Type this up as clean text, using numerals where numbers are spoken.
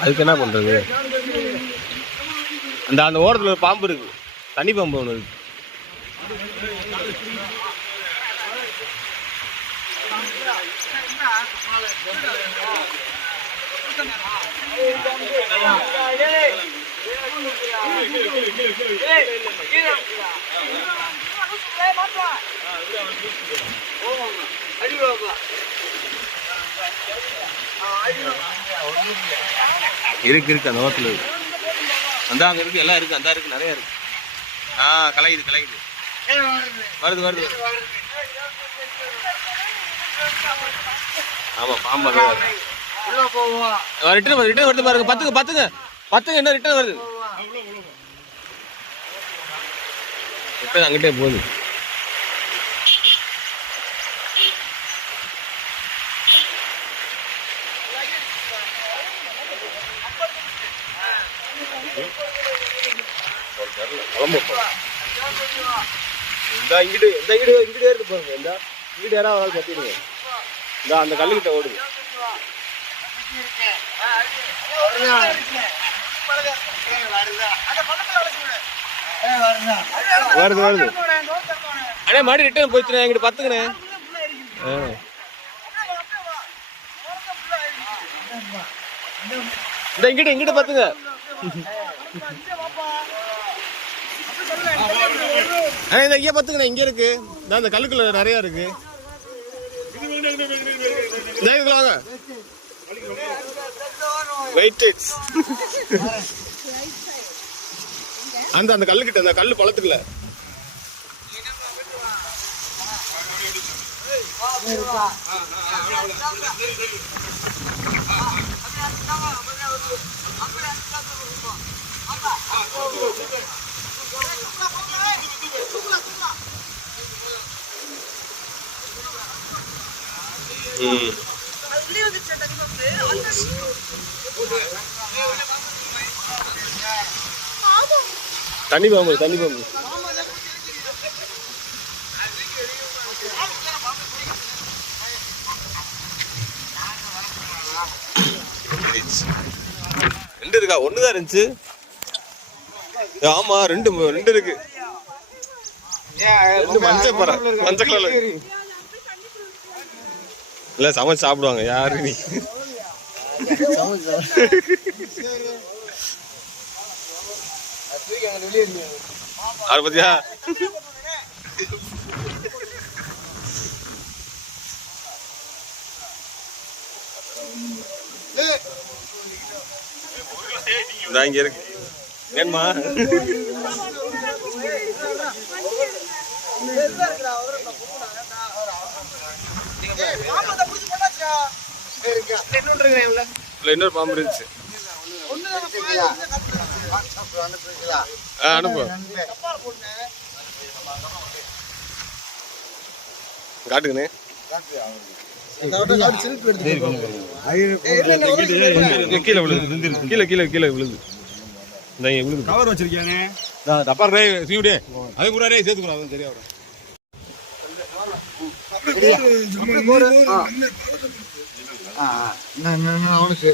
அதுக்கு என்ன பண்றது? அந்த ஓரத்துல ஒரு பாம்பு இருக்கு, தனி பாம்பு ஒன்று இருக்கு. இருக்கு அந்த ஓரத்துல இருக்கு. அந்த அங்க இருக்கு, எல்லாம் இருக்கு, அந்த இருக்கு, நிறைய இருக்கு. கலையுது வருது. ஆமா பாம்பு ரிட்டர்ன் வருது பாருங்க. பத்துங்க என்ன ரிட்டர்ன் வருது. ரிட்டர்ன் அங்கிட்டே போகுது. இங்கிட்டு ஏறிட்டு போங்க. இங்கிட்டு யாராவது கத்திடுங்க. அந்த கல்லுக்கிட்ட ஓடுது. வருது. அண்ணே மாடி ரிட்டர்ன் போயிடுச்சுண்ணே. எங்கிட்ட பத்துங்கண்ணே. இங்கிட்ட பத்துங்க. இங்க பத்துங்கண்ணே. இங்க இருக்கு, அந்த கல்லுக்குள்ள நிறைய இருக்கு. வாங்க அந்த கல்லுக்கிட்ட, அந்த கல்லு பழத்துக்குள்ள. தண்ணி பாம்பு ரெண்டு இருக்கா? ஒண்ணுதான் இருந்துச்சு. ஆமா ரெண்டு இருக்கு. மஞ்சள் கலர் இல்ல, சமைச்சு சாப்பிடுவாங்க. யாரு நீ? அது பத்தியா? இங்க இருக்கு. ஏன்மா இன்னொரு பாம்பு இருந்துச்சு. அனுப்பு காட்டுங்கண்ணே. கீழே விழுது. கவர் வச்சிருக்கேன். அது கூட சேர்த்துக்கூடாது. தெரியாது. அவனுக்கு